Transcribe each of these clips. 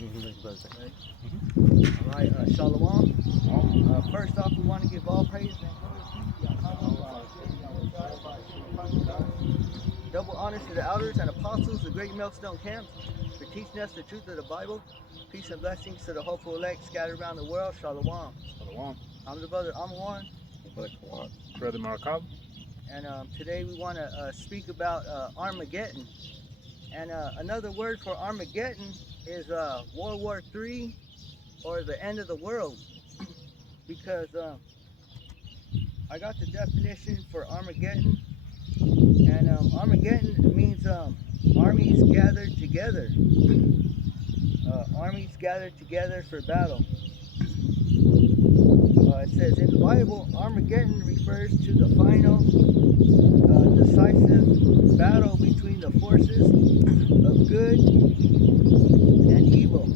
All right, Shalom. First off, we want to give all praise and double honors to the elders and apostles, the great millstone camps, for teaching us the truth of the Bible. Peace and blessings to the hopeful elect scattered around the world. Shalom. Shalom. I'm the brother Amawar. Brother Markab. And today we want to speak about Armageddon. And another word for Armageddon is World War III, or the end of the world. Because I got the definition for Armageddon. And Armageddon means armies gathered together. Armies gathered together for battle. It says in the Bible, Armageddon refers to the final decisive battle between the forces of good and evil.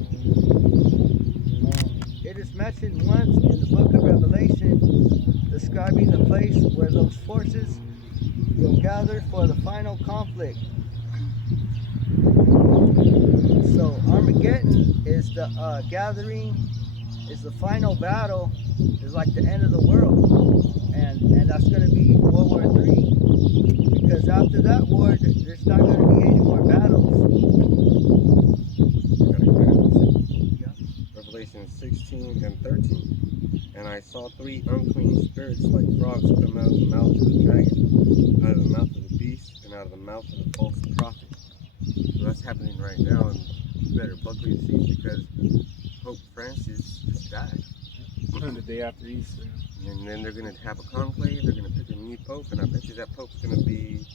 It is mentioned once in the book of Revelation, describing the place where those forces will gather for the final conflict. So Armageddon is the gathering, is the final battle, is like the end of the world, and that's going to be World War III, because after that war, there's not going to be any more battles. Revelation 16 and 13. And I saw 3 unclean spirits like frogs come out of the mouth of the dragon, out of the mouth of the beast, and out of the mouth of the false prophet. So that's happening right now, and you better buckle your seats because Pope Francis just died. The day after Easter. And then they're going to have a conclave, they're going to pick a new pope, and I bet you that pope's going to be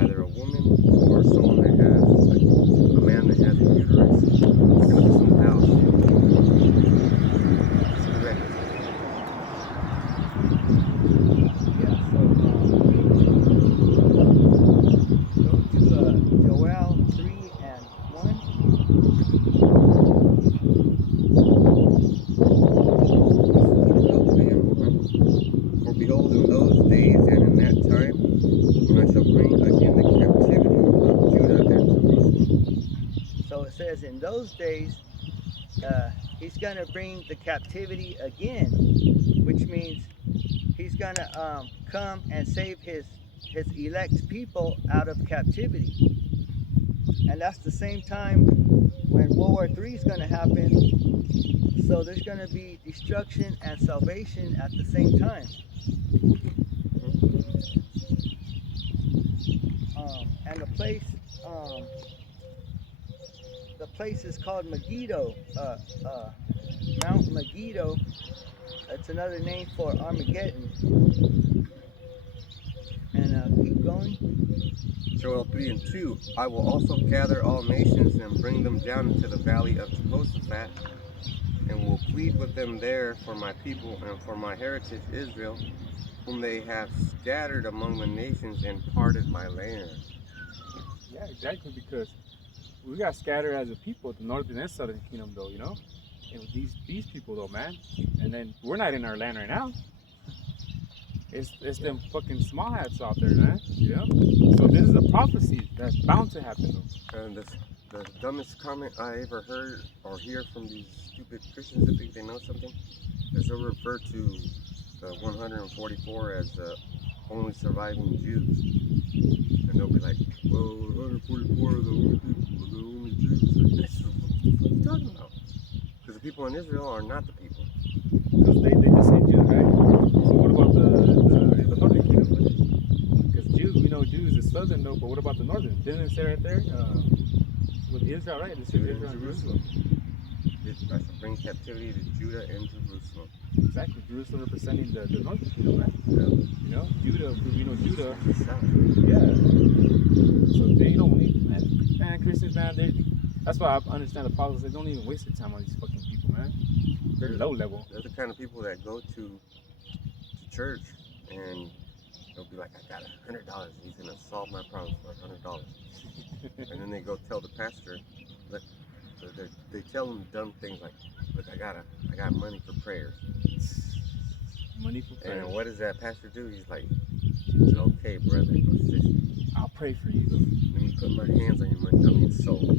either a woman or someone that has, like, a man that has a uterus. It's going to be some house. It's correct. Yeah, so go to Joel 3 and 1. For behold, in those days and in that time, when I shall bring again the captivity of Judah and Jerusalem. So it says in those days, he's going to bring the captivity again, which means he's going to come and save his elect people out of captivity. And that's the same time when World War III is going to happen. So there's going to be destruction and salvation at the same time. And the place is called Megiddo, Mount Megiddo. That's another name for Armageddon. And keep going. Joel 3 and 2. I will also gather all nations and bring them down into the valley of Jehoshaphat, and will plead with them there for my people and for my heritage Israel, whom they have scattered among the nations and parted my land. Yeah, exactly, because we got scattered as a people, the northern and southern kingdom, though, you know? And these people, though, man. And then we're not in our land right now. It's them fucking small hats out there, man, you know? So this is a prophecy that's bound to happen, though. And the dumbest comment I ever heard or hear from these stupid Christians that think they know something is they'll refer to the 144 as the only surviving Jews. And they'll be like, well, 144 are the only Jews. What are you talking about? Because the people in Israel are not the people. Because they just say Jews, right? So what about the northern kingdom? Because Jews, we know Jews is southern, though, but what about the northern? Didn't it say right there? With Israel, right? It said Israel and Jerusalem. I shall bring captivity to Judah and Jerusalem. Exactly, Jerusalem representing the northern kingdom, right? Yeah. You know, Judah, because we know Judah. South. Yeah. So they don't need, man, Christians, man, that's why I understand the apostles, they don't even waste their time on these fucking people, man. They're low level. They're the kind of people that go to church and they'll be like, I got $100 and he's gonna solve my problems for $100. And then they go tell the pastor, look, so they tell him dumb things like, look, I got money for prayers. Money for prayers. And what does that pastor do? He's like, okay, brother, go sit. I'll pray for you. Let me put my hands on your money, soul.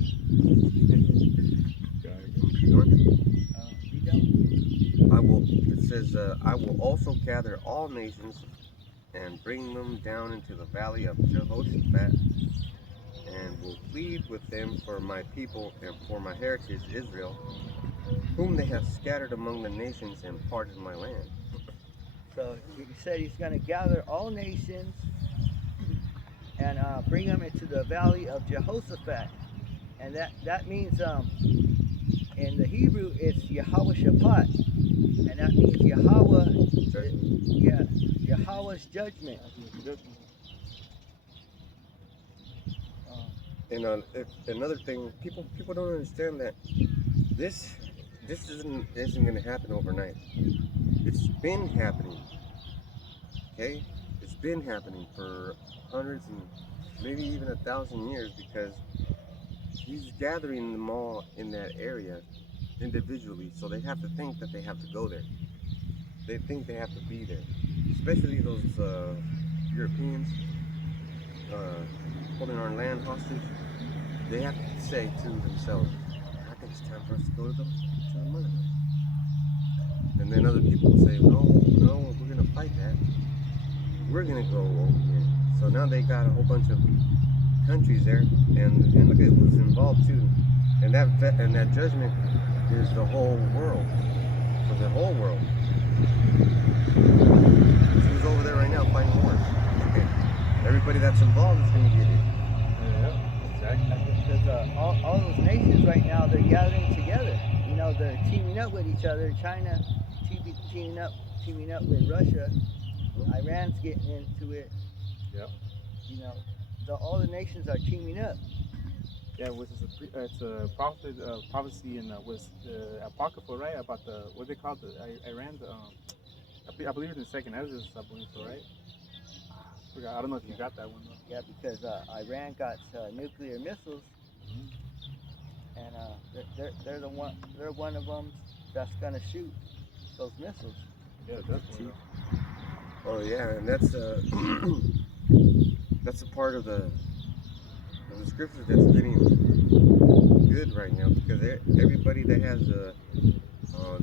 says, I will also gather all nations and bring them down into the valley of Jehoshaphat, and will plead with them for my people and for my heritage Israel, whom they have scattered among the nations and parted my land. So he said he's going to gather all nations and bring them into the valley of Jehoshaphat. And that means in the Hebrew it's Yahweh Shaphat. And that means Yahweh, yeah, Yahweh's judgment. And another thing, people don't understand that this isn't going to happen overnight. It's been happening. Okay, it's been happening for hundreds and maybe even 1,000 years, because he's gathering them all in that area individually, so they have to think that they have to go there. They think they have to be there, especially those Europeans holding our land hostage. They have to say to themselves, I think it's time for us to go to the motherland. And then other people will say, no, we're going to fight that. We're going to go over here. So now they got a whole bunch of countries there, and look at who's involved too. And that judgment is the whole world, for the whole world. Who's over there right now fighting wars? Okay. Everybody that's involved is going to get it. Yeah, exactly. Because all those nations right now, they're gathering together. You know, they're teaming up with each other. China teaming up with Russia. Iran's getting into it. Yep. You know, all the nations are teaming up. Yeah, which is it's a prophecy in was apocryphal, right? About what they call Iran. I believe it's in Second Ezra, I believe so, right? Forgot. I don't know if you got that one though. Yeah, because Iran got nuclear missiles, and they're one of them that's gonna shoot those missiles. Yeah, definitely. Oh yeah, and that's that's a part of the scripture that's getting good right now, because everybody that has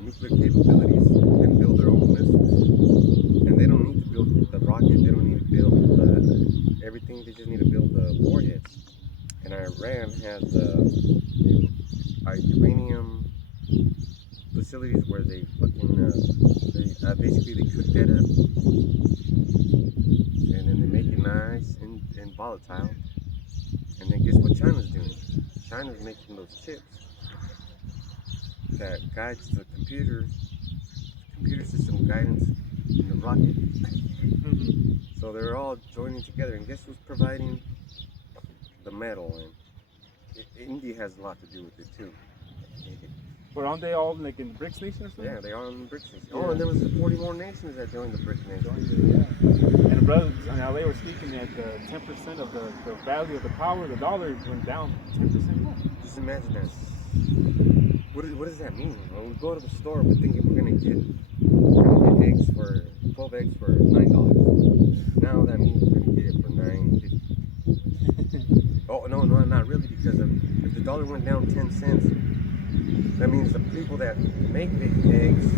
nuclear capabilities can build their own missiles, and they don't need to build the rocket. They don't need to build everything. They just need to build the warheads. And Iran has uranium facilities where they basically they cook that up, and then they make it nice and volatile. And then guess what China's doing? China's making those chips that guides the computer system guidance in the rocket. So they're all joining together, and guess who's providing the metal? And India has a lot to do with it too. But aren't they all like in the BRICS nation or something? Yeah, they are in the BRICS nation. Yeah. Oh, and there was 40 more nations that joined the BRICS nation. Yeah. And the brothers in LA were speaking that 10% of the value of the power of the dollar went down 10% more. Just imagine that. What does that mean? When we go to the store, we're thinking we're gonna get eggs for 12 eggs for $9. Now that means we're gonna get it for $9.50. Oh no, not really, because if the dollar went down 10 cents, that means the people that make the eggs,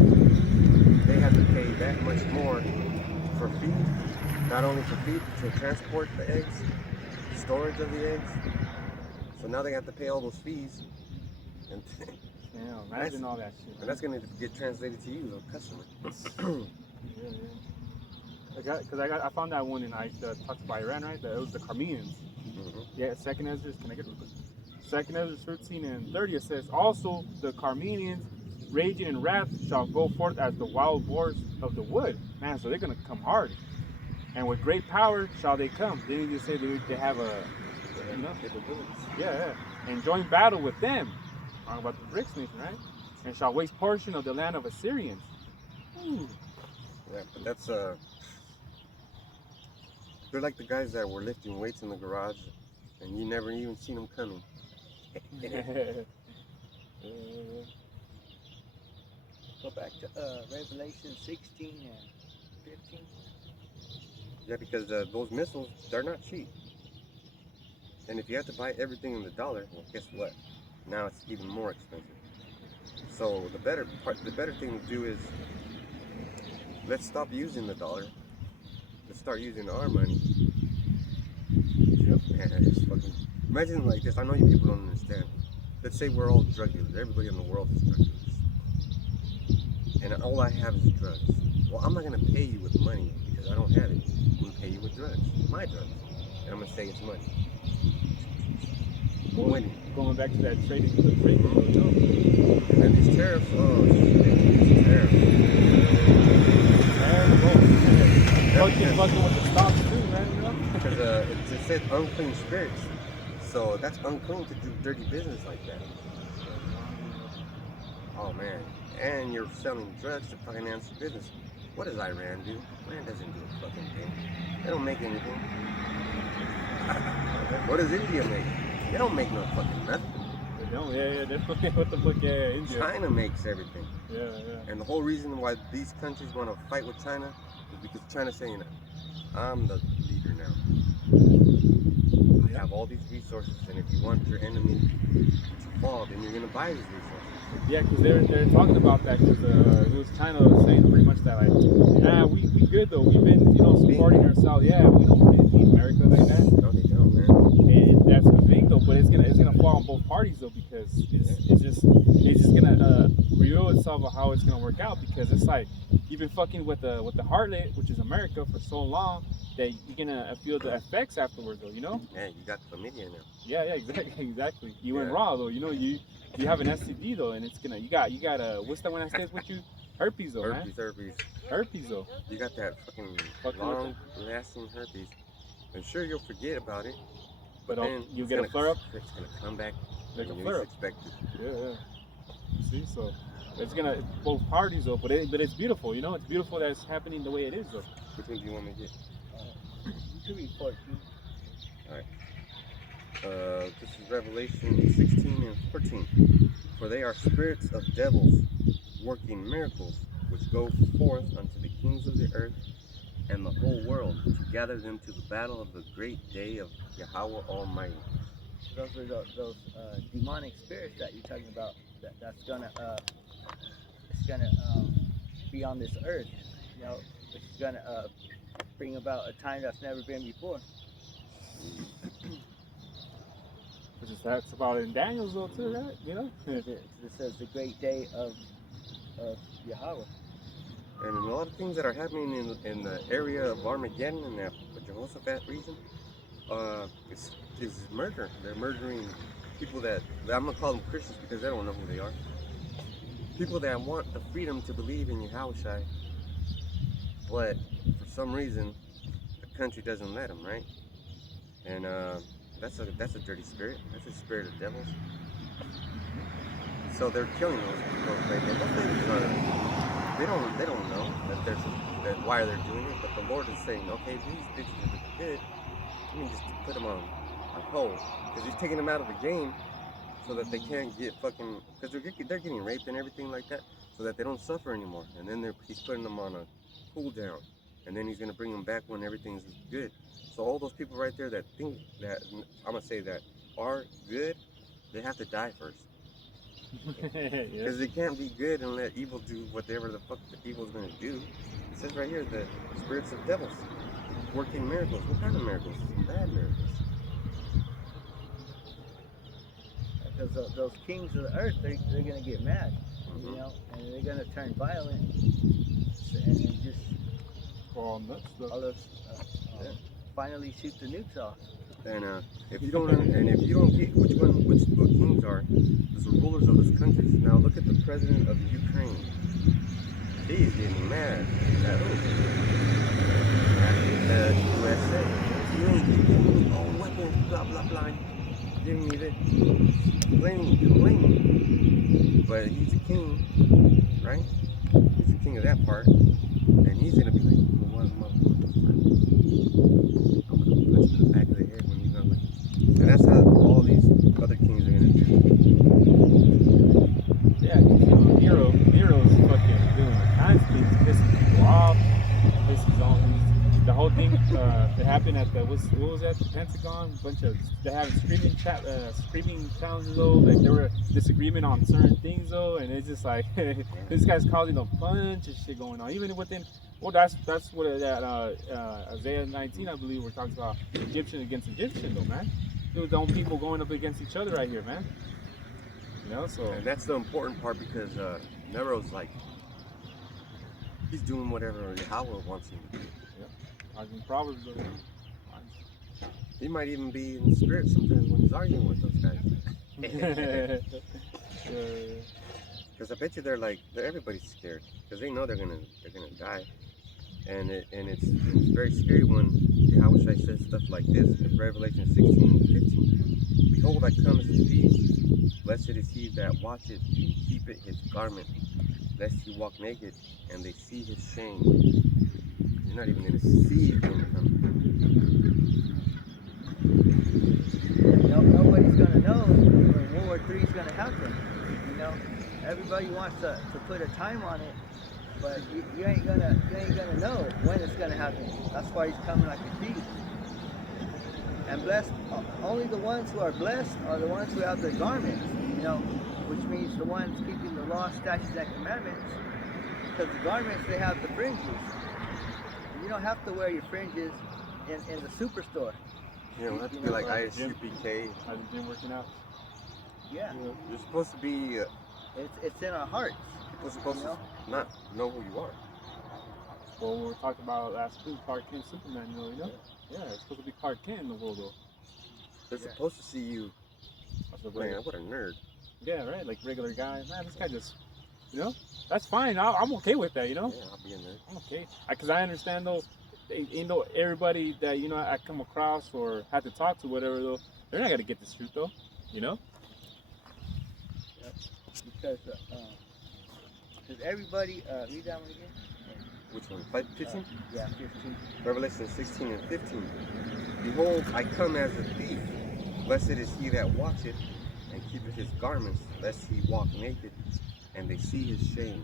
they have to pay that much more for feed. Not only for feed, to transport the eggs, storage of the eggs. So now they have to pay all those fees. And imagine all that shit. And that's going to get translated to you, the customer. Because I found that one, and I talked about Iran, right? That it was the Carmenians. Mm-hmm. Yeah, Second Ezra. Can I get it real quick? Second Ezra 13 and 30, it says, also the Carmenians, raging in wrath, shall go forth as the wild boars of the wood. Man, so they're going to come hard. And with great power shall they come. Then you just say they have capabilities. Yeah. And join battle with them. Talking about the BRICS nation, right? And shall waste portion of the land of Assyrians. Ooh. Yeah, but that's they're like the guys that were lifting weights in the garage, and you never even seen them coming. Go back to Revelation 16 and 15. Yeah, because those missiles, they're not cheap. And if you have to buy everything in the dollar, well, guess what? Now it's even more expensive. So the better thing to do is let's stop using the dollar. Let's start using our money. Yep. Man, it's fucking. Imagine like this. I know you people don't understand. Let's say we're all drug dealers. Everybody in the world is drug dealers, and all I have is drugs. Well, I'm not gonna pay you with money because I don't have it. I'm gonna pay you with drugs, my drugs, and I'm gonna say it's money. I'm winning. Going back to that trading, the trading, you know. And these tariffs, oh shit, these tariffs. Fucking with the stocks too, man, you know? Because it said unclean spirits. So that's unclean to do dirty business like that. Oh man. And you're selling drugs to finance your business. What does Iran do? Iran doesn't do a fucking thing. They don't make anything. What does India make? They don't make no fucking nothing. They don't, yeah, definitely. What the fuck, yeah, India. China makes everything. Yeah. And the whole reason why these countries want to fight with China is because China's saying, I'm the leader now. I have all these resources, and if you want your enemy to fall, then you're gonna buy these resources. Yeah, because they're talking about that because it was China saying pretty much that like, nah, we good though. We've been supporting ourselves. Yeah, we don't need America like that. No, they don't, man. And that's the thing though. But it's gonna fall on both parties though because it's just gonna reveal itself of how it's gonna work out because it's like you've been fucking with the harlot, which is America, for so long that you're gonna feel the effects afterwards though. You know? Yeah, you got chlamydia now. Yeah, exactly. You went raw though. You know you have an STD though, and it's gonna you got what's that one that stays with you? Herpes though, man. Herpes though. You got that fucking long-lasting herpes. And sure, you'll forget about it, but then you get a flare up. It's gonna come back Like a when you flare least up. expect it. Yeah. See, so it's gonna both parties though, but it's beautiful. You know, it's beautiful that it's happening the way it is though. Which one do you want me to get? You can read 14. This is Revelation 16 and 14. For they are spirits of devils, working miracles, which go forth unto the kings of the earth and the whole world, to gather them to the battle of the great day of Yahweh Almighty. Those are those demonic spirits that you're talking about. That's gonna be on this earth. You know, which is gonna bring about a time that's never been before. Which is that's about in Daniel's though too, right? You know. It says the great day of Yahweh. And a lot of things that are happening in the area of Armageddon and that Jehoshaphat region is murder. They're murdering people that, I'm going to call them Christians because they don't know who they are. People that want the freedom to believe in Yahushua, but for some reason, the country doesn't let them, right? And that's a dirty spirit. That's a spirit of devils. So they're killing those people. They don't know that why they're doing it, but the Lord is saying, okay, these bitches are good. Let me just put them on hold, because He's taking them out of the game so that they can't get fucking, because they're getting raped and everything like that, so that they don't suffer anymore. And then He's putting them on a cool down, and then He's gonna bring them back when everything's good. So all those people right there that think that, I'm gonna say that are good, they have to die first. Because they can't be good and let evil do whatever the fuck the evil's going to do. It says right here, the spirits of devils working miracles. What kind of miracles? Bad miracles. Because those kings of the earth, they're going to get mad, you know, and they're going to turn violent and just All nuts though. all of finally shoot the nukes off. And if you don't get which the kings are, those are rulers of those countries. Now look at the president of Ukraine. He's getting mad at who? At the USA. You ain't giving me all weapons, blah blah blah. Giving me this, complaining. But he's a king, right? He's the king of that part, and he's gonna be like, well, what motherfucker? I'm gonna punch him in the back of the head when he's not looking. And that's how all these other kings are gonna do. Yeah, Nero's fucking doing all kinds of things, pissing people off. The whole thing that happened at the what was that? The Pentagon. They had screaming towns though. Like there were disagreement on certain things though, and it's just like this guy's causing a bunch of shit going on. Even within Well, that's what that Isaiah 19, I believe, we're talking about Egyptian against Egyptian, though, man. It was own people going up against each other right here, man. You know, so. And that's the important part because Nero's like, he's doing whatever Yahweh wants him to do. I mean, Proverbs, though. He might even be in the spirit sometimes when he's arguing with those guys. Because I bet you everybody's scared because they know they're gonna die, and it's very scary when Yahweh says stuff like this in Revelation 16:15. Behold, I come as a thief. Blessed is he that watcheth and keepeth his garment, lest he walk naked and they see his shame. You're not even gonna see it when it comes. Nobody's gonna know when World War III is gonna happen. You know, everybody wants to put a time on it, but you ain't gonna know when it's gonna happen. That's why he's coming like a thief. And blessed, only the ones who are blessed are the ones who have their garments. You know, which means the ones keeping the law, statutes, and commandments. Because the garments, they have the fringes. You don't have to wear your fringes in the superstore. You don't have to be like ISUPK. How's the gym working out? Yeah. You're supposed to be. It's in our hearts. People are supposed to not know who you are. Well, we were talking about last week, Clark Kent, Superman, you know? Yeah, it's supposed to be Clark Kent in the world, though. They're supposed to see you. Man, what a nerd. Yeah, right? Like regular guy. Man, this guy just, you know? That's fine. I'm okay with that, you know? Yeah, I'll be a nerd. I'm okay. Because I understand, though, you know, everybody that, you know, I come across or have to talk to, whatever, though, they're not going to get this truth, though, you know? Because everybody, read that one again? Which one? 15? Yeah, 15. Revelation 16 and 15. Behold, I come as a thief. Blessed is he that watcheth and keepeth his garments, lest he walk naked and they see his shame.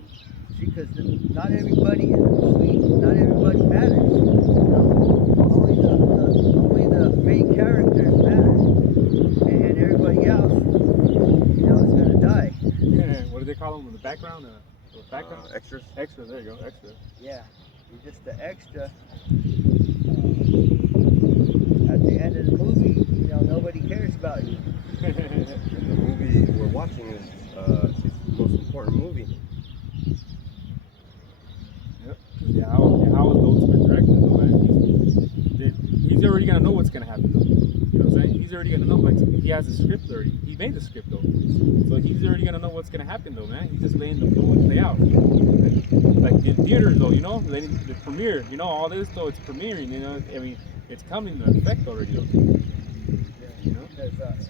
See, because not everybody in the movie, not everybody matters. You know? Only the main characters matter. And everybody else, you know, is going to die. Yeah, what do they call them in the background? Background? Extras? Extra, there you go, extra. Yeah, you're just the extra. At the end of the movie, you know, nobody cares about you. The movie we're watching is the most important movie. Yep. Yeah, how is the ultimate director, though, man? He's already gonna know what's gonna happen, though. You know what I'm saying? He's already gonna know. Like, he has a script already. He made the script, though. So he's already gonna know what's gonna happen, though, man. He's just letting the flow play out. Like in theaters, though, you know, the premiere, you know, all this, though, it's premiering, you know. I mean, it's coming to effect already, though. You know, because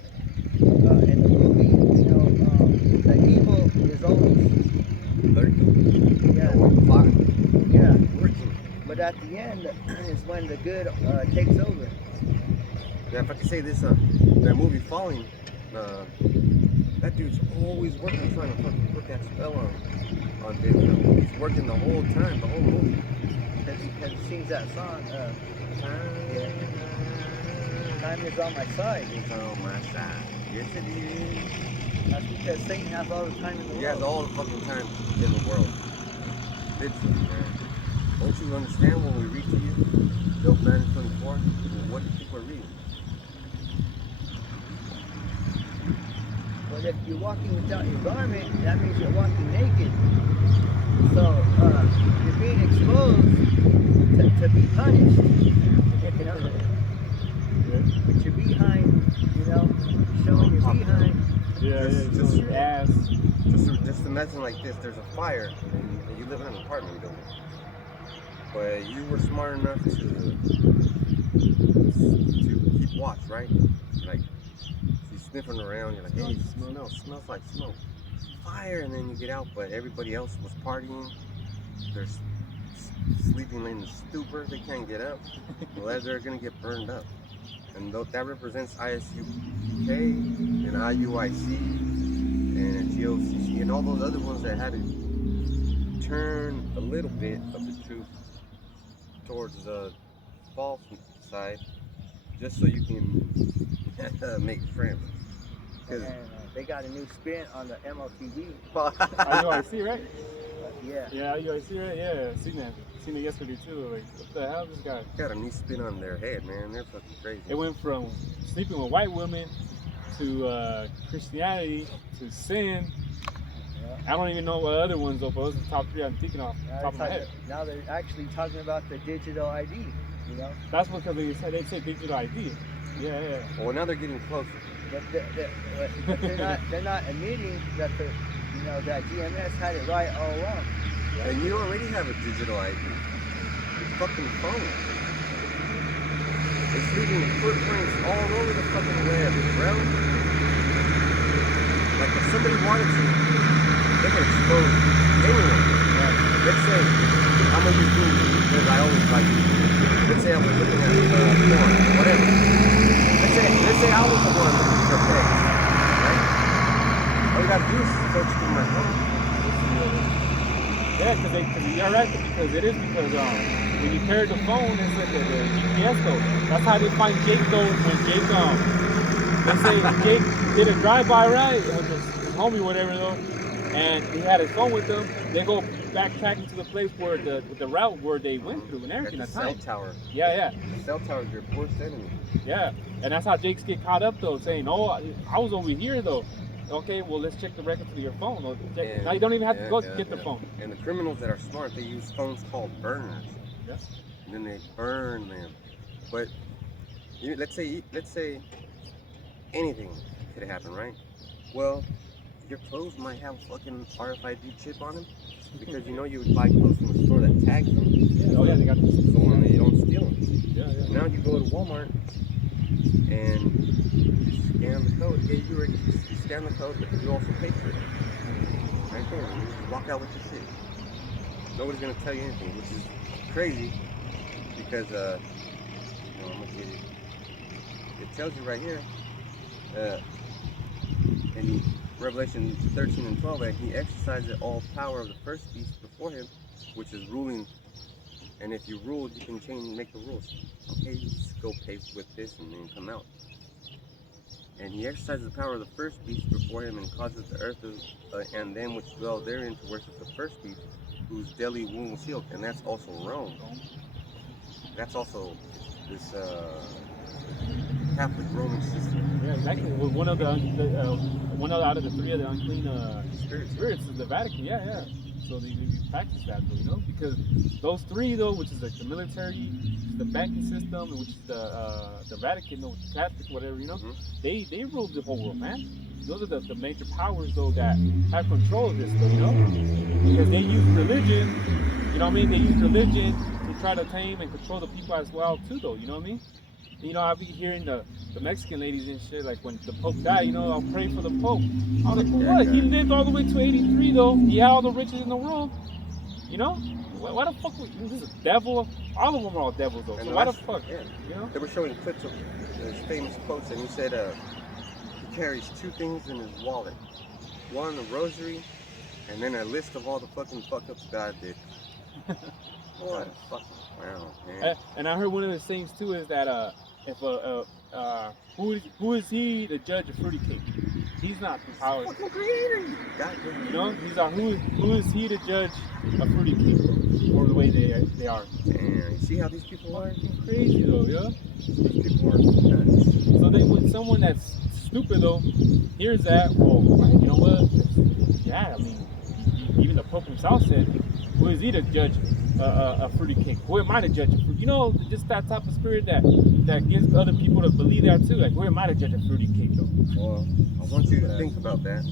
in the movie, you know, the evil is always Lurking. yeah, working. But at the end is when the good takes over. Yeah, if I could say this, that movie Falling, that dude's always working, trying to fucking put that spell on video. He's working the whole time, the whole movie. Because he sings that song, time is on my side. It's on my side. Yes, it is. That's because Satan has all the time in the world. He has all the fucking time in the world. Literally, man. Don't you understand when we read to you, Job 9:24? What do you think we're reading? But if you're walking without your garment, that means you're walking naked. So you're being exposed to be punished. You know? With your behind, you know, showing your behind. Just imagine like this, there's a fire and you live in an apartment building. But you were smart enough to keep watch, right? Like you're sniffing around, you're like, hey, smells like smoke. Fire, and then you get out, but everybody else was partying. They're sleeping in the stupor, they can't get up. Well, they're gonna get burned up. And that represents ISUPK and IUIC and GOCC and all those other ones that had to turn a little bit of the truth towards the false side, just so you can make friends. And they got a new spin on the MLTV. IUIC, right? Yeah. Yeah, you see it? Yeah, seen that. Seen it yesterday too. Like, what the hell, this guy? Got a new spin on their head, man. They're fucking crazy. It went from sleeping with white women to Christianity to sin. Yeah. I don't even know what other ones though, but those are the top three I'm thinking off the top of my head. Now they're actually talking about the digital ID. You know. That's because they said digital ID. Yeah, yeah. Well, now they're getting closer. But they're not admitting that that GMS had it right all along. And you already have a digital ID. Your fucking phone. It's leaving footprints all over the fucking web, bro. Like if somebody wanted to, they could expose anyone. Let's say I'm gonna use Google because I always like it. Let's say I was looking at porn, whatever. Let's say I was the one looking for pics, right? All you gotta do is search through my phone. Yeah, you're right, because when you carry the phone, it's like the GPS though. That's how they find Jake though. When Jake let's say Jake did a drive-by ride with his homie, whatever though, and he had his phone with them. They go backtracking to the place where the route where they went through and everything. Like That's the cell tower. Yeah. The cell tower is your worst enemy. Yeah, and that's how Jakes get caught up though, saying, "Oh, I was over here though." Okay, well let's check the records to your phone. Now you don't even have to go get the phone. And the criminals that are smart, they use phones called burners. Yeah. And then they burn them. But let's say anything could happen, right? Well, your clothes might have a fucking RFID chip on them because you would buy clothes from a store that tags them. Yeah. Oh yeah, they got this. So when you don't steal them. Yeah. Now you go to Walmart and you scan the code. Yeah, you scan the code, but you also pay for it. Right there. You just walk out with your shit. Nobody's gonna tell you anything, which is crazy because I'm gonna get it. It tells you right here, in Revelation 13 and 12, that he exercised all power of the first beast before him, which is ruling. And if you rule, you can make the rules. Okay, you just go pay with this and then come out. And he exercises the power of the first beast before him and causes the earth and them which dwell therein to worship the first beast, whose deadly wound was healed. And that's also Rome. That's also this Catholic Roman system. Yeah, exactly. Well, one of out of the three of the unclean spirits is the Vatican. Yeah. So they practice that, though, because those three, though, which is like the military, the banking system, which is the Vatican, the Catholic, whatever, they rule the whole world, man. Those are the major powers, though, that have control of this, though, because they use religion, They use religion to try to tame and control the people as well, too, though, you know what I mean? I'll be hearing the Mexican ladies and shit, like when the Pope died, I'll pray for the Pope. I was like, for what? He lived all the way to 83, though. He had all the riches in the world. Why the fuck? This is a devil. All of them are all devils, though. So why the fuck? Yeah. They were showing clips of his famous quotes, and he said he carries two things in his wallet. One, a rosary, and then a list of all the fucking fuck-ups God did. What a fucking wow, man. And I heard one of the things, too, is that if who is he to judge a fruity cake? He's not the power. Fucking creator. He's who is he to judge a fruity cake or the way they are? Damn, you see how these people are? Crazy though, These people are nuts. So then when someone that's stupid though hears that, well, you know what? Yeah, even the Pope himself said, who is he to judge a fruity cake? Who am I to judge a fruit? Just that type of spirit that gives other people to believe that too. Like, who am I to judge a fruity cake though? Well, I want you to think about that,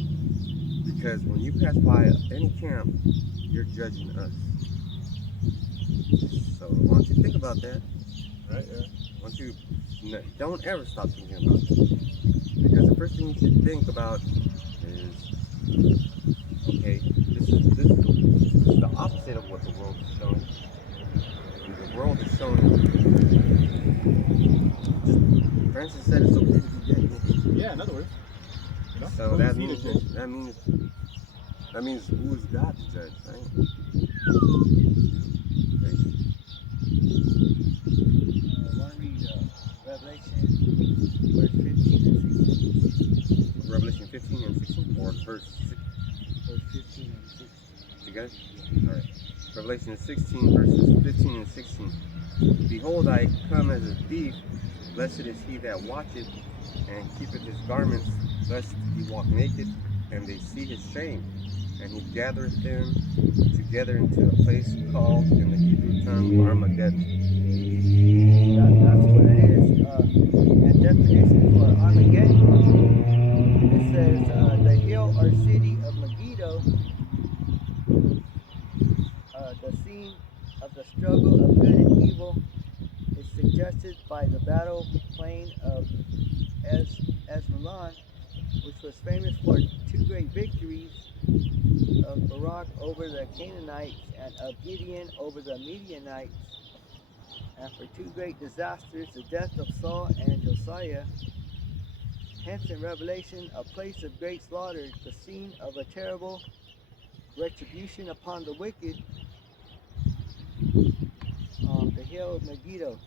because when you pass by any camp, you're judging us. So I want you to think about that. Right? Yeah. I want you don't ever stop thinking about that, because the first thing you should think about is, okay, this is the opposite of what the world is showing. The world is showing. Francis said it's okay to be gay. Yeah, in other words. So that means who is God to judge, right? Want to read Revelation, verse 15 and 16. Revelation 15 and 16, or verse 6. Verse 15 and 16. Together? Alright. Revelation 16, verses 15 and 16. Behold, I come as a thief. Blessed is he that watcheth and keepeth his garments, lest he walk naked, and they see his shame. And he gathereth them together into a place called in the Hebrew tongue Armageddon. That's what it is. And definition for Armageddon, it says the hill or city of Megiddo, the scene of the struggle of good and evil, is suggested by the battle plain of Esdraelon, which was famous for two great victories of Barak over the Canaanites and of Gideon over the Midianites, and for two great disasters, the death of Saul and Josiah. Hence in Revelation, a place of great slaughter, the scene of a terrible retribution upon the wicked, the hill of Megiddo.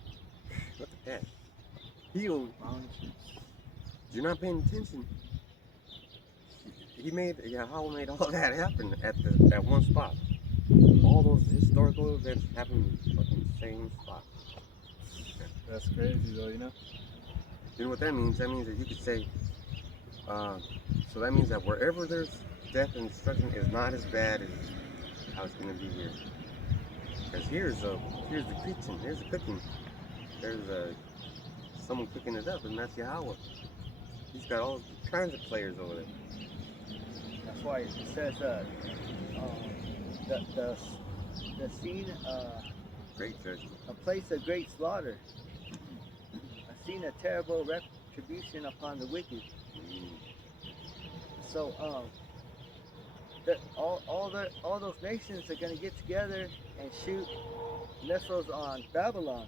Look at that. Healed. You're not paying attention. Yahweh made all that happen at one spot. All those historical events happen in the fucking same spot. That's crazy though, you know? You know what that means? That means that you could say, so that means that wherever there's death and destruction is not as bad as how it's going to be here. Because here's the kitchen, here's the cooking. There's someone cooking it up, and that's Yahweh. He's got all kinds of players over there. That's why it says the scene, Great judgment. a place of great slaughter, a scene of terrible retribution upon the wicked. So all those nations are going to get together and shoot missiles on Babylon.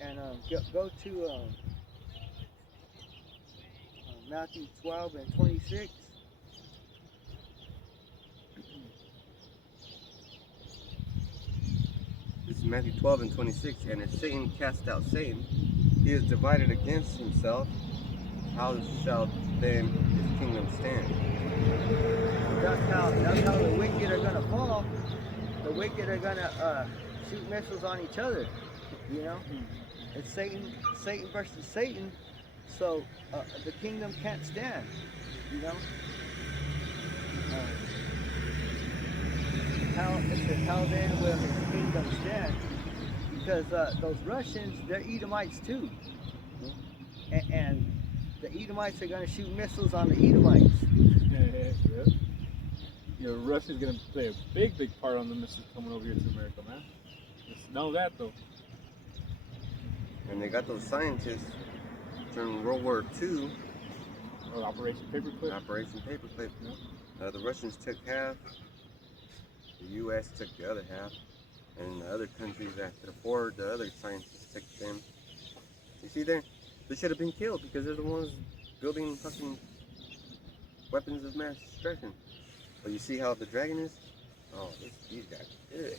And go to Matthew 12 and 26. This is Matthew 12 and 26. And if Satan cast out Satan, he is divided against himself. How shall then his kingdom stand? That's how the wicked are going to fall. The wicked are going to shoot missiles on each other. You know, it's Satan versus Satan. So the kingdom can't stand. You know. How then will his kingdom stand? Because those Russians, they're Edomites too, and the Edomites are going to shoot missiles on the Edomites. Yeah. You know, Russia's gonna play a big part on the missiles coming over here to America, man. Just know that though. And they got those scientists during World War II. Or Operation Paperclip. Operation Paperclip. The Russians took half. The U.S. took the other half. And the other countries that could afford, the other scientists took them. You see there? They should have been killed because they're the ones building fucking weapons of mass destruction. But you see how the dragon is? Oh, these guys are good.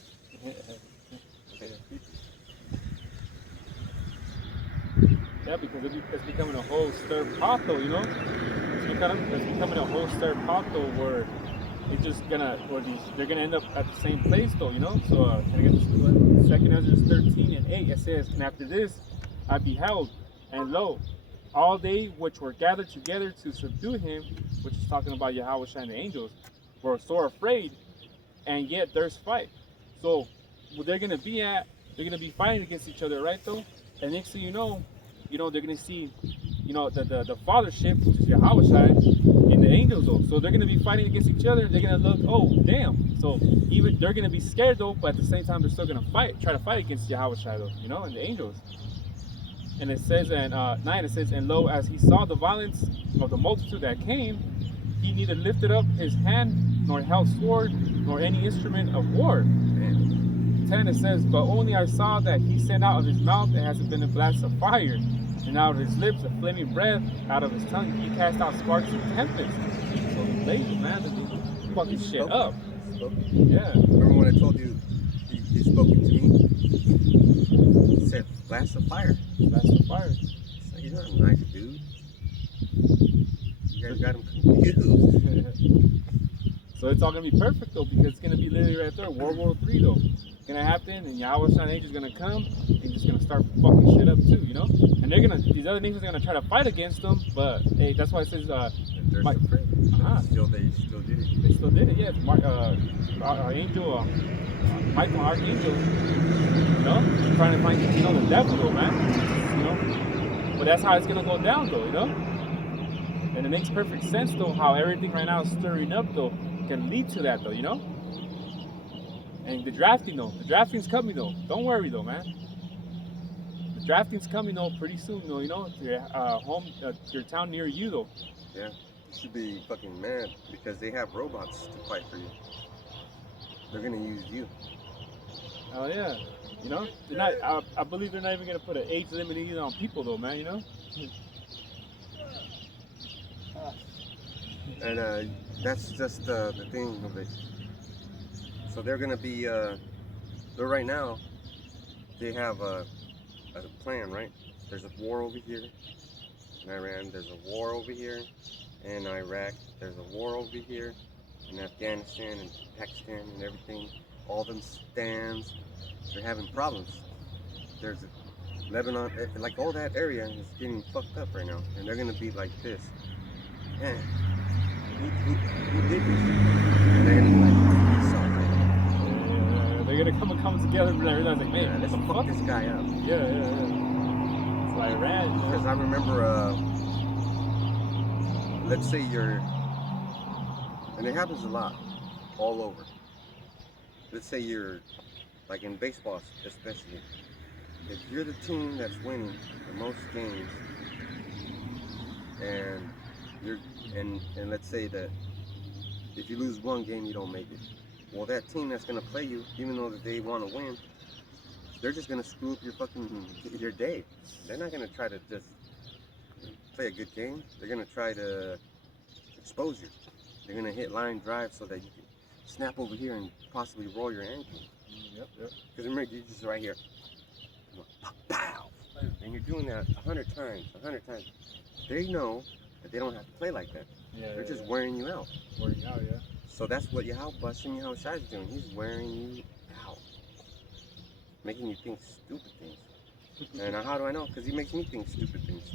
Yeah, because it's becoming a whole stir pot though, you know? It's becoming a whole stir pot though where it's just gonna, they're gonna end up at the same place though, you know? So, can I get this one? 2 Ezra 13 and 8, it says, and after this I beheld, and lo, all they which were gathered together to subdue him, which is talking about Yahweh and the angels, were sore afraid, and yet there's fight. So, what they're gonna be at, they're gonna be fighting against each other, right though? And next thing you know, they're gonna see, the fathership, which is Yahweh in the angels though. So they're gonna be fighting against each other. They're gonna look, oh damn. So even they're gonna be scared though, but at the same time they're still gonna try to fight against Yahweh though, and the angels. And it says in 9, it says, and lo, as he saw the violence of the multitude that came, he neither lifted up his hand, nor held sword, nor any instrument of war. 10, it says, but only I saw that he sent out of his mouth as it been a blast of fire, and out of his lips a flaming breath, out of his tongue he cast out sparks of tempest. So the blazes, man, they fucking shit up. Yeah. Remember when I told you he spoke to me? He said, blast of fire. Blast of fire. So he's not a nice dude. You guys got him confused. So it's all gonna be perfect though, because it's gonna be literally right there, World War III though. It's gonna happen, and Yahweh's angel's gonna come, and just gonna start fucking shit up too, you know. And these other nations are gonna try to fight against them, but hey, that's why it says, They're Mike- afraid. uh-huh. They still did it. They still did it, yeah. Our angel, Michael, archangel, you know, trying to find, you know, the devil though, man, you know. But that's how it's gonna go down though, you know. And it makes perfect sense though how everything right now is stirring up though can lead to that though, you know. And the drafting's coming though. Don't worry though, man. The drafting's coming though pretty soon though, you know, to your your town near you though. Yeah. You should be fucking mad because they have robots to fight for you. They're gonna use you. Oh yeah, you know. They're not. I believe they're not even gonna put an age limit either on people though, man. You know. And that's just the thing of it. So they're gonna be. But right now, they have a plan, right? There's a war over here in Iran. There's a war over here in Iraq. There's a war over here in Afghanistan and Pakistan and everything. All them stands, they're having problems. There's Lebanon, like all that area is getting fucked up right now, and they're gonna be like this. Man, who did this? And they're gonna be like, sorry. They're gonna come together and realize like, man, Let's fuck this guy up. Yeah. It's like Iran. Because I remember, let's say you're, and it happens a lot, all over. Let's say you're, like in baseball especially, if you're the team that's winning the most games, and and let's say that if you lose one game, you don't make it. Well, that team that's gonna play you, even though that they want to win, they're just gonna screw up your day. They're not gonna try to just play a good game. They're gonna try to expose you. They're gonna hit line drive so that you can snap over here and possibly roll your ankle. Yep. Because remember, you're just right here. Pow! And you're doing that 100 times. They know that they don't have to play like that. Yeah. They're just wearing you out. Wearing out, yeah. So that's what Yahweh Shai is doing. He's wearing you out. Making you think stupid things. And how do I know? Because he makes me think stupid things.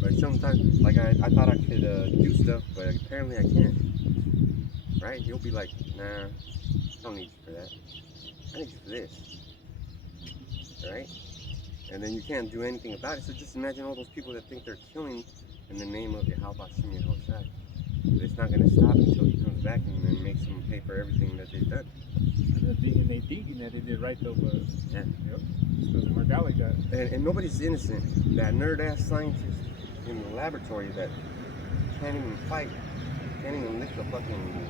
But sometimes, like I thought I could do stuff, but apparently I can't. Right? He'll be like, nah, I don't need you for that. I need you for this. Right? And then you can't do anything about it. So just imagine all those people that think they're killing in the name of Yahweh Shai. It's not going to stop until he comes back and then makes them pay for everything that they've done. And they thinking that they did right though, but yeah, yep, it doesn't work out like that. And nobody's innocent. That nerd-ass scientist in the laboratory that can't even fight, can't even lift a fucking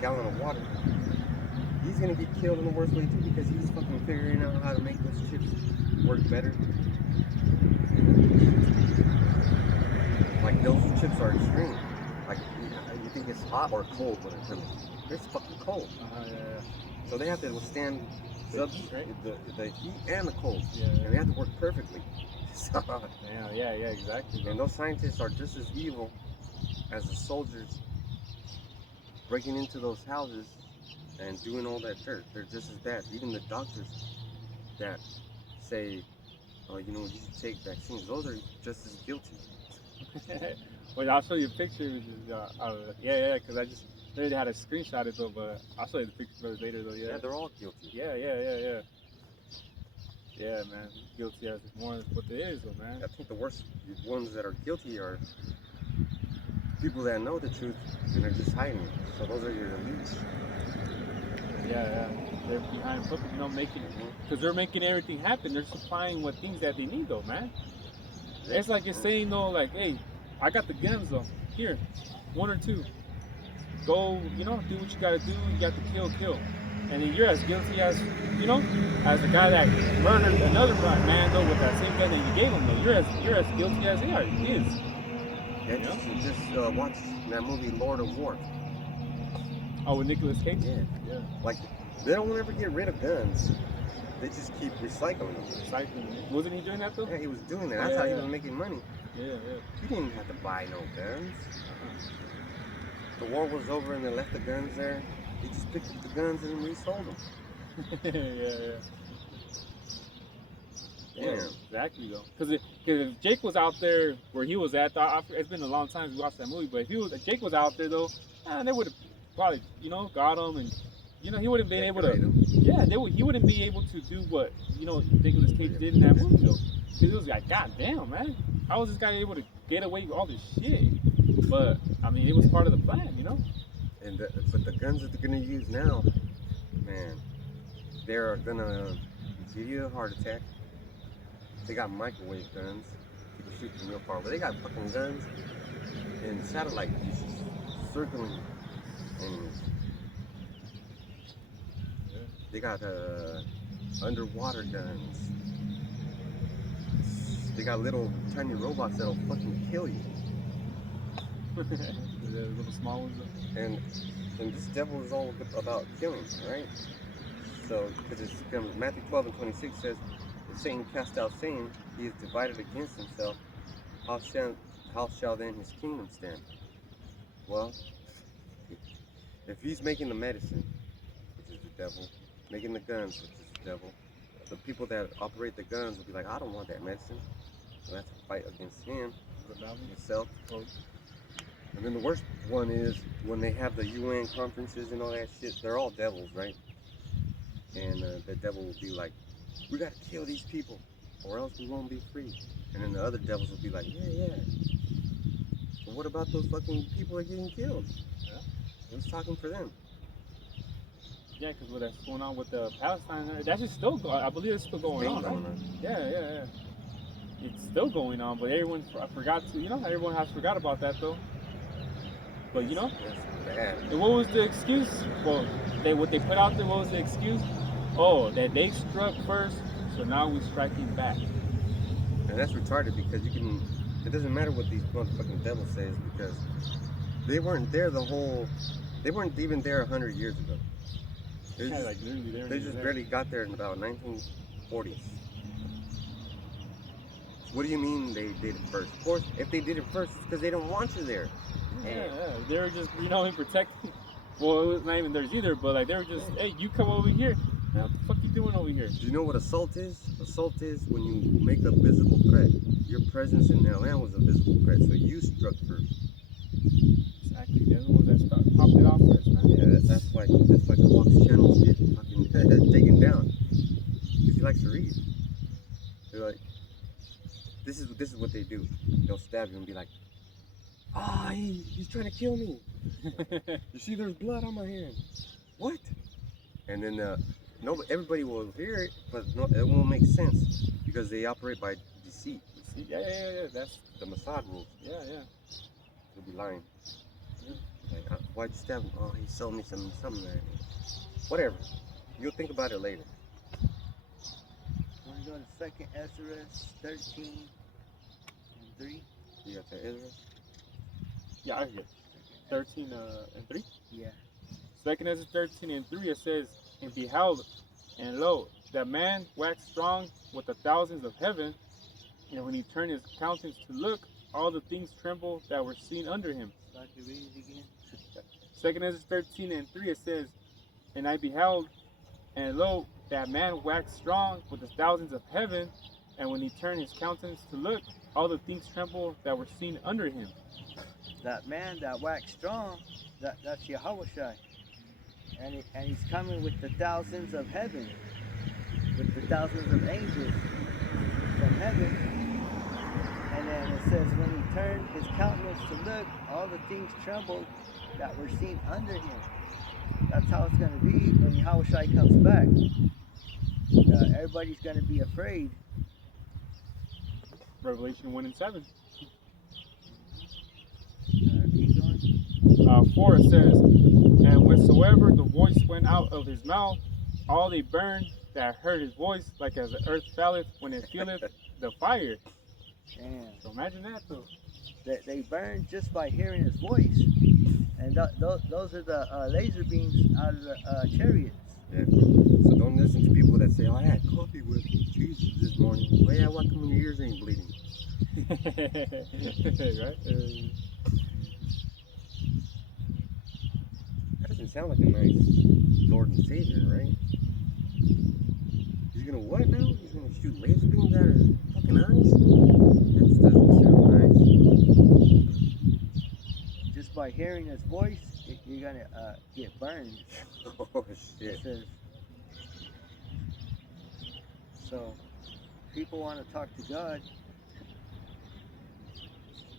gallon of water, he's going to get killed in the worst way too because he's fucking figuring out how to make those chips work better. Like those chips are extreme. Like you think it's hot or cold when it comes. It's fucking cold. Yeah. So they have to withstand the heat, right? The heat and the cold. Yeah. And they have to work perfectly. So, yeah, exactly. And those scientists are just as evil as the soldiers breaking into those houses and doing all that dirt. They're just as bad. Even the doctors that say, oh, you know, you should take vaccines, those are just as guilty. Well, I'll show you a picture. Because I just literally had a screenshot it though, but I'll show you the picture later though. Yeah, they're all guilty. Yeah. Yeah, man, guilty as more than what there is though, man. I think the worst ones that are guilty are people that know the truth and are just hiding it. So those are your elites. Yeah. They're behind, making it. Because they're making everything happen. They're supplying what things that they need though, man. It's like it's saying though, like, hey, I got the guns though. Here, 1 or 2. Go, do what you gotta do. You got to kill. And then you're as guilty as, as the guy that murdered another man though with that same gun that you gave him though. You're as guilty as he is. Yeah, just watch that movie Lord of War. Oh, with Nicolas Cage? Yeah. Like, they don't ever get rid of guns. They just keep recycling them. Wasn't he doing that though? Yeah, he was doing that. That's how he was making money. Yeah. He didn't have to buy no guns. the war was over and they left the guns there, he just picked up the guns and resold them. Yeah. Damn. Exactly though. Because if Jake was out there where he was at, it's been a long time since we watched that movie. But if Jake was out there though, they would have probably got him, and he would have been able to. Yeah, he wouldn't be able to do what Nicolas Cage did in that movie though. Because it was like, God damn, man, how was this guy able to get away with all this shit? But I mean, it was part of the plan, And but the guns that they're gonna use now, man, they're gonna give you a heart attack. They got microwave guns. You can shoot from real far, but they got fucking guns and satellite pieces circling enemies. Yeah. They got underwater guns. They got little tiny robots that'll fucking kill you. The little small ones. And this devil is all about killing, right? So, because Matthew 12 and 26 says, if Satan cast out Satan, he is divided against himself. How shall then his kingdom stand? Well, if he's making the medicine, which is the devil, making the guns, which is the devil, the people that operate the guns will be like, I don't want that medicine. So that's a fight against him, himself. And then the worst one is when they have the UN conferences and all that shit, they're all devils, right? And the devil will be like, we gotta kill these people or else we won't be free. And then the other devils will be like, yeah. But what about those fucking people that are getting killed? Yeah. Who's talking for them? Yeah, because what's going on with the Palestine, that's just still going. I believe it's still going on, right? Yeah. It's still going on, but everyone forgot to, everyone has forgot about that though. But That's bad. and what was the excuse? Well, what they put out there, what was the excuse? Oh, that they struck first, so now we're striking back. And that's retarded because it doesn't matter what these motherfucking devils says because they weren't even there 100 years ago. They just barely got there in about 1940s. What do you mean they did it first? Of course, if they did it first, it's because they don't want you there. Yeah. They were just, protecting. Well, it was not even theirs either, but like they were just, hey, you come over here. Now, what the fuck you doing over here? Do you know what assault is? Assault is when you make a visible threat. Your presence in that land was a visible threat, so you struck first. Exactly. They're the ones that popped it off first, man. Yeah, that's why Fox channels get fucking taken down. Because he likes to read. They're like, this is what they do. They'll stab you and be like, he's trying to kill me. You see, there's blood on my hand. What? And then everybody will hear it, but it won't make sense because they operate by deceit. Yeah. That's the Mossad rules. Yeah. They'll be lying. Yeah. Like, why'd you stab him? Oh, he sold me something there. Whatever. You'll think about it later. Want to go to 2nd Ezra 13 and 3? You got that, Ezra? Yeah, I hear. 13 and 3? Yeah. 2nd Ezra 13 and 3, it says, and beheld, and lo, that man waxed strong with the thousands of heaven, and when he turned his countenance to look, all the things trembled that were seen under him. So I can read it again. 2nd Ezra 13 and 3, it says, and I beheld, and lo, that man waxed strong with the thousands of heaven, and when he turned his countenance to look, all the things trembled that were seen under him. That man that waxed strong, that's Yahushua. And he's coming with the thousands of heaven, with the thousands of angels from heaven. And then it says, when he turned his countenance to look, all the things trembled that were seen under him. That's how it's going to be when Yahushua comes back. Everybody's going to be afraid. Revelation 1 and 7. Keep going. 4 it says, and whensoever the voice went out of his mouth, all they burned that heard his voice, like as the earth falleth when it feeleth the fire. Damn. So imagine that though. They burn just by hearing his voice. And those are the laser beams out of the chariots. Yeah. So don't listen to people that say, I had coffee with Jesus this morning. Oh yeah, why come your ears ain't bleeding? Right? doesn't sound like a nice Lord and Savior, right? He's gonna what now? He's gonna shoot laser beams out of his fucking eyes? That just doesn't sound nice. Just by hearing his voice, you're gonna get burned. Oh shit. It says. So, people want to talk to God.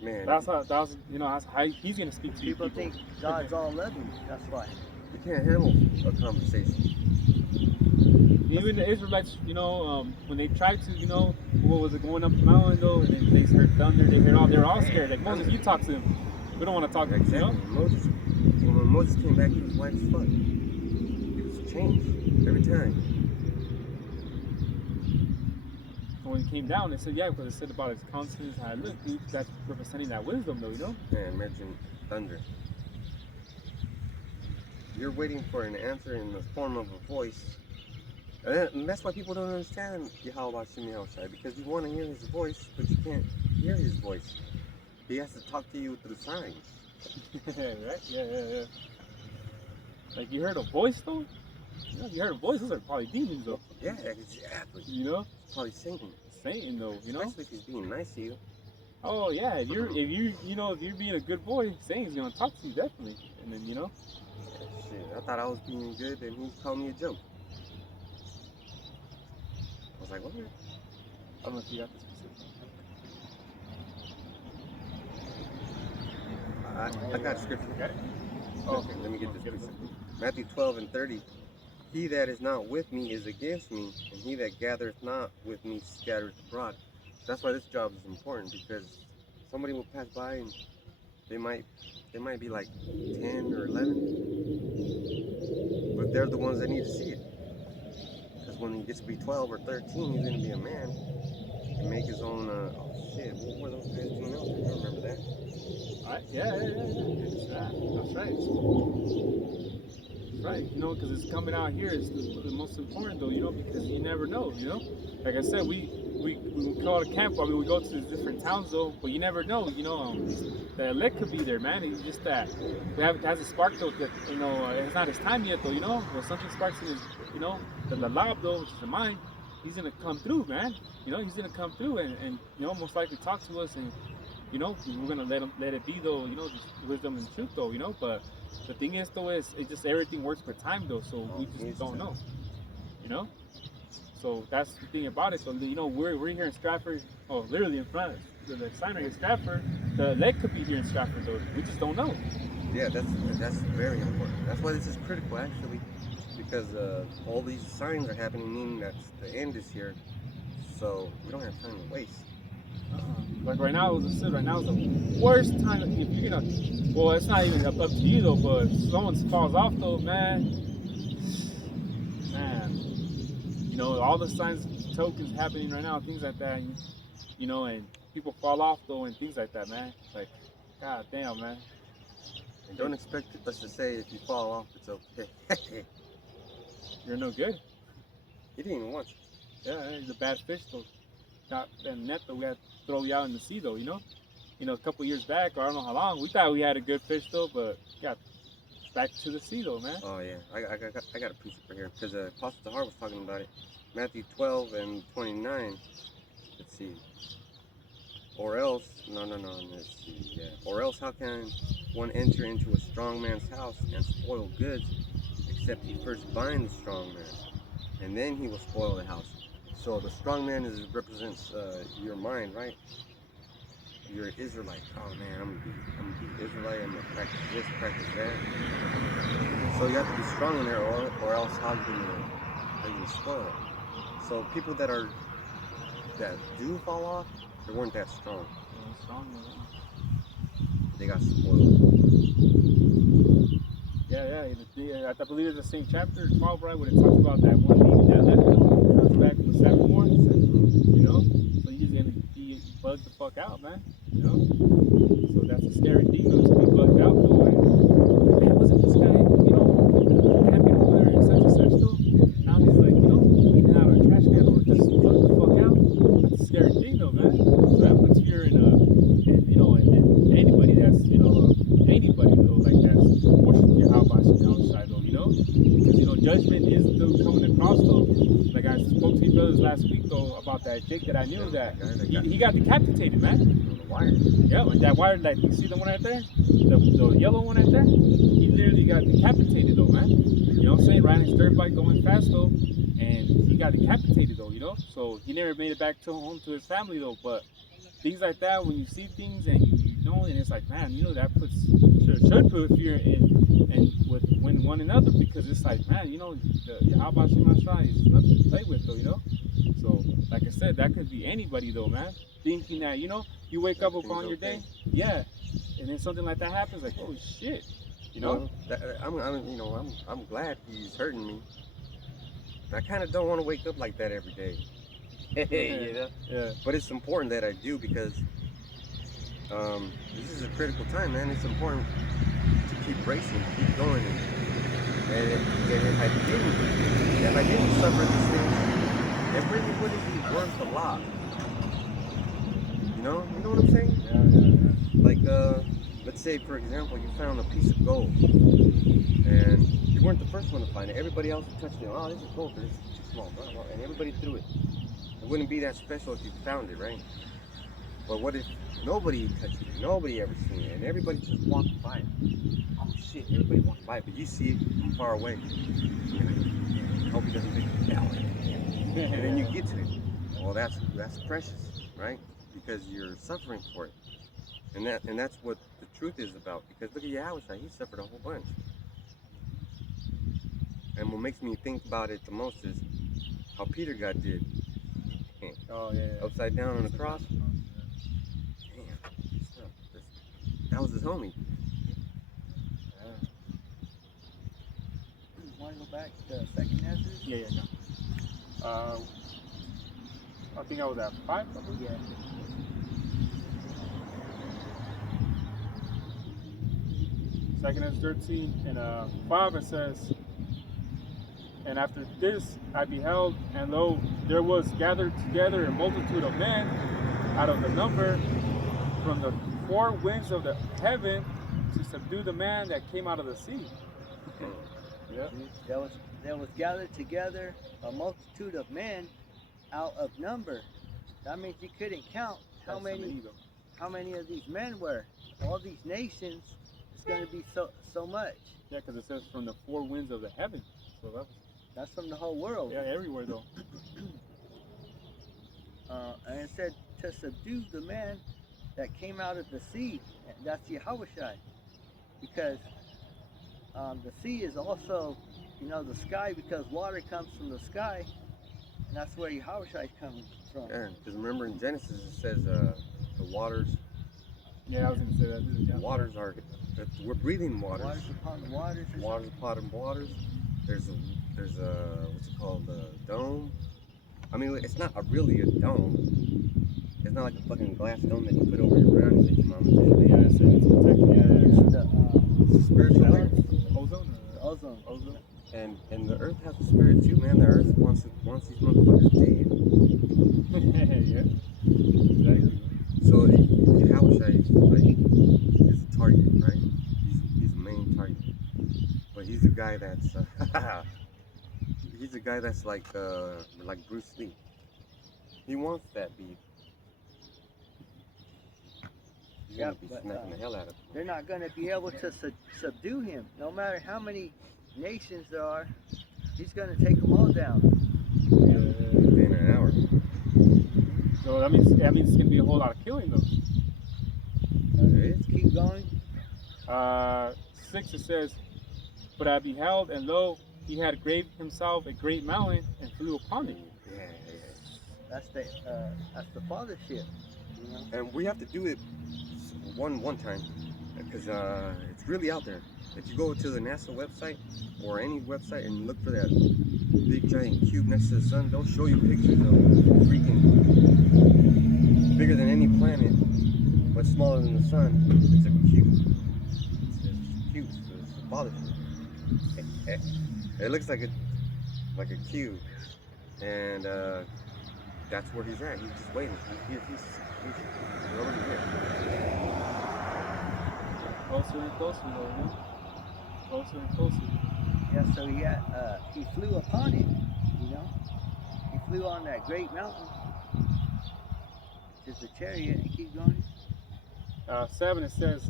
Man, That's how he's gonna speak to you. People think God's all loving. That's why. you can't handle a conversation. Even the Israelites, when they tried to, what was it, going up the mountain though, and then they heard thunder, they're all scared. Like, Moses, you talk to him. We don't want to talk to him, Exactly. When Moses came back, he was white as fuck. He was changed every time. And when he came down, they said, yeah, because it said about his countenance, how it looked. That's representing that wisdom, though, Man, mention thunder. You're waiting for an answer in the form of a voice. And that's why people don't understand Yahweh Shem Yahushai, because you want to hear his voice, but you can't hear his voice. He has to talk to you through signs. Right? Yeah. Like, you heard a voice, though? You heard a voice, those are probably demons, though. Yeah, exactly. It's probably Satan. Satan, though, Especially if he's being nice to you. Oh, yeah, if you're being a good boy, Satan's gonna talk to you, definitely. And then, Shit, I thought I was being good, and he called me a joke. I was like, what? I don't know if you got this specific. I got scripture. Okay. Okay, let me get this precept. Matthew 12:30. He that is not with me is against me, and he that gathereth not with me scattereth abroad. That's why this job is important, because somebody will pass by and they might be like 10 or 11, but they're the ones that need to see it. Because when he gets to be 12 or 13, he's gonna be a man and make his own. Oh shit! What were those guys doing out there? I remember that. Alright, yeah. That's right. Right, because it's coming out here is the most important, though, because you never know, Like I said, we call it a camp. I mean, we go to these different towns, though, but you never know, the elect could be there, man. It's just that it has a spark, though, that, it's not his time yet, though, But something sparks in his, the lalab, though, which is the mind, he's going to come through, man. He's going to come through and most likely talk to us, and, we're going to let it be, though, just wisdom and truth, though, but the thing is, though, it's just everything works per time, though, so we just don't know, So that's the thing about it. So, we're here in Stratford, literally in front of the sign right here in Stratford. The elect could be here in Stratford, though. We just don't know. Yeah, that's very important. That's why this is critical, actually, because all these signs are happening, meaning that the end is here. So we don't have time to waste. Like right now, as I said, right now is the worst time if you're gonna. Well, it's not even up to you though, but if someone falls off though, man. All the signs, tokens happening right now, things like that, and people fall off though, and things like that, man. Like, god damn, man. And don't expect us to say if you fall off, it's okay. You're no good. You didn't even watch it. Yeah, he's a bad fish though. Got that net that we had to throw you out in the sea though, a couple years back, or I don't know how long, we thought we had a good fish though, but yeah, back to the sea though, man. Oh yeah, I got a precept right here, because Apostle Tahar was talking about it. Matthew 12:29. Let's see. Or else, no, let's see, yeah. Or else how can one enter into a strong man's house and spoil goods, except he first bind the strong man, and then he will spoil the house. So the strong man represents your mind, right? You're an Israelite. Oh man, I'm gonna be Israelite. I'm gonna practice this, practice that. So you have to be strong in there, or else how you gonna spoil it? So people that do fall off, they weren't that strong. They got spoiled. Yeah. I believe it's the same chapter 12, right, when it talks about that one leaving that left comes back with 7 more. So he's gonna be bugged the fuck out, man. So that's a scary thing though, to be bugged out though. Like, man, wasn't this guy, camping over there and such though? Now he's like, cleaning out a trash can or just bugged the fuck out. That's a scary thing though, man. So that puts fear in anybody that's, anybody though, like that's worshiping Yahweh Shem Yahushai I spoke to you brothers last week though about that Jake that I knew that guy he got decapitated, man. on the wire. Yeah, and that wire, like, you see the one right there? The yellow one right there? He literally got decapitated though, man. You know what I'm saying? Riding his dirt bike going fast though, and he got decapitated though, you know? So he never made it back to home to his family though, but things like that, when you see things and you know, and it's like, man, you know, that should put fear in with one another, because it's like, man, you know, how about Shimashai is nothing to play with though, you know? So, like I said, that could be anybody though, man. Thinking that, you know, you wake up upon your day, yeah, and then something like that happens, like, oh shit, you know? Well, I'm glad he's hurting me. I kind of don't want to wake up like that every day. You know? Yeah. But it's important that I do, because this is a critical time, man. It's important to keep racing, keep going, and if I didn't suffer these things, it really wouldn't be worth a lot. You know what I'm saying? Yeah. Like, let's say, for example, you found a piece of gold, and you weren't the first one to find it. Everybody else touched it. Oh, this is gold, but it's too small, blah, blah, and everybody threw it. It wouldn't be that special if you found it, right? But what if nobody touched it, nobody ever seen it, and everybody just walked by it? Oh shit, everybody walked by it, but you see it from far away. You're like, I hope he doesn't take it down. And then you get to it. Well, that's precious, right? Because you're suffering for it. And that's what the truth is about. Because look at Yahushua, he suffered a whole bunch. And what makes me think about it the most is how Peter got did. Oh, yeah. Upside down on the cross. Damn. That was his homie. Yeah. Want to go back to second Ezra? Yeah. I think I was at 5, probably. Yeah. Second is 13 and 5, it says, and after this I beheld, and lo, there was gathered together a multitude of men out of the number from the four winds of the heaven to subdue the man that came out of the sea. Yeah. There was gathered together a multitude of men out of number. That means you couldn't count how many of these men were. All these nations, it's going to be so much. Yeah, because it says from the four winds of the heaven. So that's from the whole world. Yeah, everywhere though. And it said to subdue the man that came out of the sea. And that's Yahushai. Because the sea is also, the sky, because water comes from the sky. And that's where Yahushai comes from. Yeah, because remember in Genesis it says the waters. Yeah, I was going to say that. Yeah. Waters are, we're breathing waters. Waters upon the waters. Waters upon waters. There's a what's it called, a dome. I mean, it's not really a dome. It's not like a fucking glass dome that you put over your ground and say your mama did. Yeah, it's protecting It's spiritual layer. Ozone. And the earth has a spirit too, man. The earth wants these motherfuckers dead. Yeah. Exactly. So Yahushua is a target, right? He's the main target. But he's a guy that's like Bruce Lee. He wants that beef. He's gonna be smacking the hell out of him. They're not going to be able to subdue him. No matter how many nations there are, he's going to take them all down. Within an hour. So that means it's going to be a whole lot of killing though. Keep going. 6 it says, but I beheld, and lo, he had graved himself a great mountain and flew upon it. Yeah. That's the fathership. And we have to do it one time, because it's really out there. If you go to the NASA website or any website and look for that big giant cube next to the sun, they'll show you pictures of freaking bigger than any planet, but smaller than the sun. It's a cube. It's cube. So it's the fathership. It looks like a cube, and that's where he's at. He's just waiting. He's already here. Closer and closer, though, you know? Closer and closer. Yeah, so he flew upon it, flew on that great mountain, which is the chariot, and keep going. 7 it says,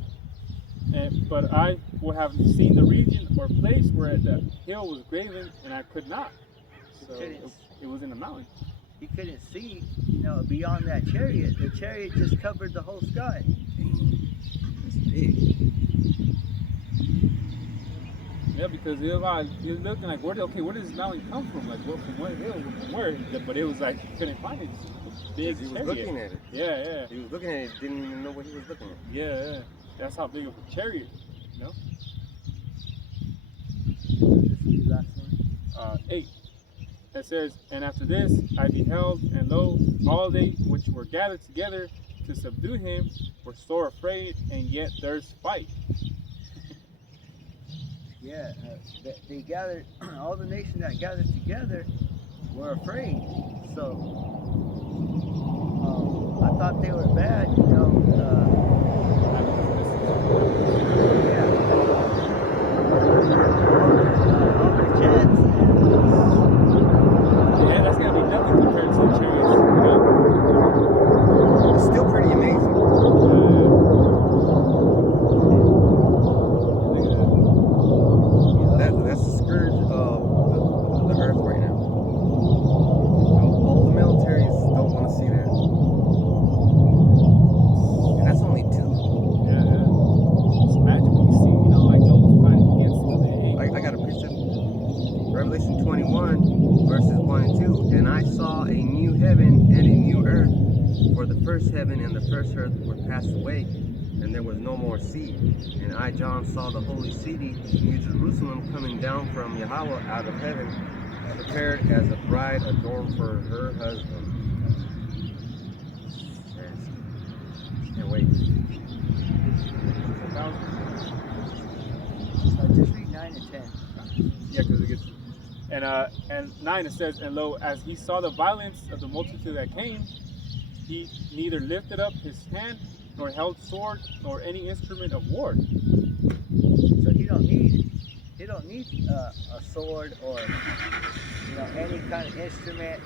but I would have seen the region or place where the hill was graven, and I could not. So it was in the mountain. He couldn't see, beyond that chariot. The chariot just covered the whole sky. It's big. Yeah, because he was looking like, where does this mountain come from? Like, from what hill? From where? But it was like, he couldn't find it. It's big. He was looking at it. Yeah. He was looking at it, didn't even know what he was looking at. Yeah. That's how big of a chariot, This is the last one. 8. It says, and after this I beheld, and lo, all they which were gathered together to subdue him were sore afraid, and yet durst fight. Yeah, they gathered, all the nations that gathered together were afraid. So I thought they were bad, all their chants. Yeah, that's gonna be nothing compared to the chariots, It's still pretty amazing. That's the scourge of the earth right now. All the militaries don't want to see that. And that's only 2. Yeah. Just imagine when you see, like Job's fighting against the I got a precept. Revelation 21, verses 1 and 2. And I saw a new heaven and a new earth, for the first heaven and the first earth were passed away, and there was no more sea. And I, John, saw the holy city, New Jerusalem, coming down from Yahweh out of heaven, prepared as a bride adorned for her husband. Can't wait. Just read 9 and 10. Yeah, because it gets. And 9 it says, and lo, as he saw the violence of the multitude that came, he neither lifted up his hand, nor held sword, nor any instrument of war. So he don't need a sword or any kind of instrument.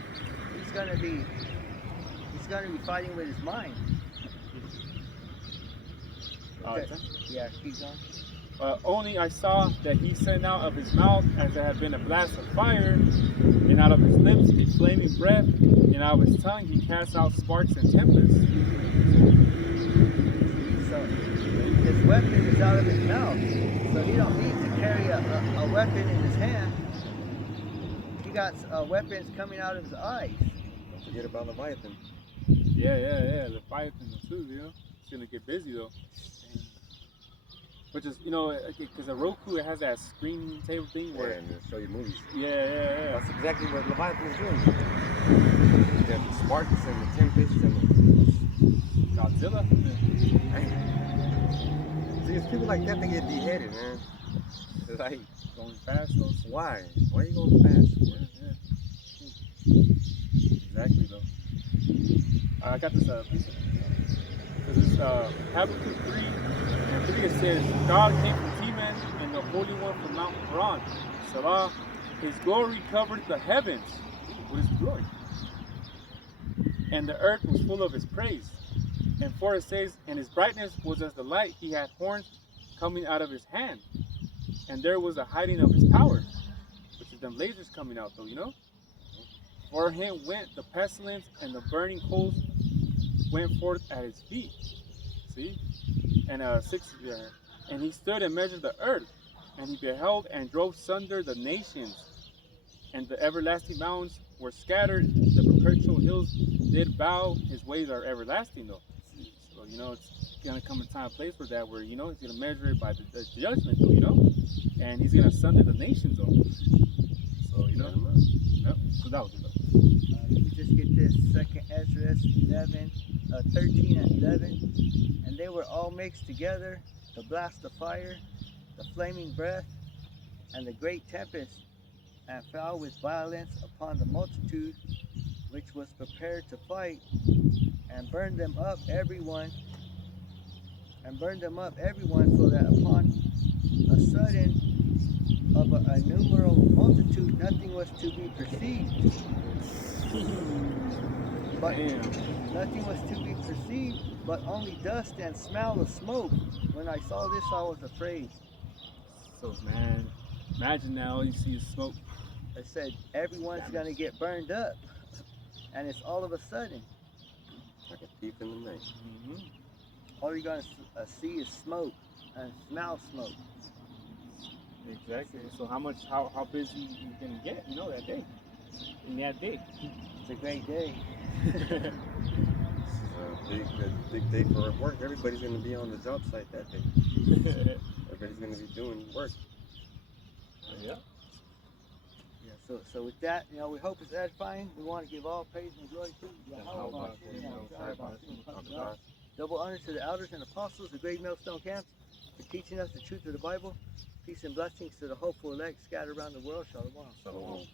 He's gonna be fighting with his mind. Okay. Yeah, keep going. Only I saw that he sent out of his mouth as there had been a blast of fire, and out of his lips a flaming breath, and out of his tongue he cast out sparks and tempests. So his weapon is out of his mouth. So he don't need to carry a weapon in his hand. He got weapons coming out of his eyes. Don't forget about Leviathan. Yeah. The Leviathan too, It's gonna get busy though. Which is, because a Roku, it has that screen table thing where. Yeah, and they'll show you movies. Yeah. That's exactly what Leviathan is doing. The sparks and the tempests and Godzilla. See, it's people like that get beheaded, man. It's like, Going fast though. why? Why are you going fast? Exactly though. I got this piece of. Because it's Habakkuk 3, and 3 it says, God came from Teman, and the Holy One from Mount Paran. Salah, his glory covered the heavens. What is the glory? And the earth was full of his praise. And 4 it says, and his brightness was as the light. He had horns coming out of his hand. And there was a hiding of his power, which is them lasers coming out though, For him went the pestilence, and the burning coals went forth at his feet. See? And 6 there. And he stood and measured the earth, and he beheld and drove sunder the nations. And the everlasting mountains were scattered, the perpetual hills did bow. His ways are everlasting though. So it's gonna come a time and place for that where he's gonna measure it by the judgment though, and he's gonna sunder the nations though. So so that was it though. You just get this 2nd Ezra 11, 13 and 11, and they were all mixed together, the blast of fire, the flaming breath, and the great tempest, and fell with violence upon the multitude which was prepared to fight, and burned them up everyone, so that upon a sudden of an innumerable multitude, nothing was to be perceived. But Damn. nothing was to be perceived, but only dust and smell of smoke. When I saw this, I was afraid. So man, imagine now all you see is smoke. I said, everyone's going to get burned up. And it's all of a sudden. Like a thief in the night. Mm-hmm. All you're going to see is smoke and smell smoke. Exactly. So how busy you can get, that day. In that day. It's a great day. This is a big day for work. Everybody's gonna be on the job site that day. Everybody's gonna be doing work. Yeah. Yeah, so with that, we hope it's edifying. We want to give all praise and glory to Yahweh. Double honor to the elders and apostles, the great millstone camps, for teaching us the truth of the Bible. Peace and blessings to the hopeful elect scattered around the world. Shalom. Shalom.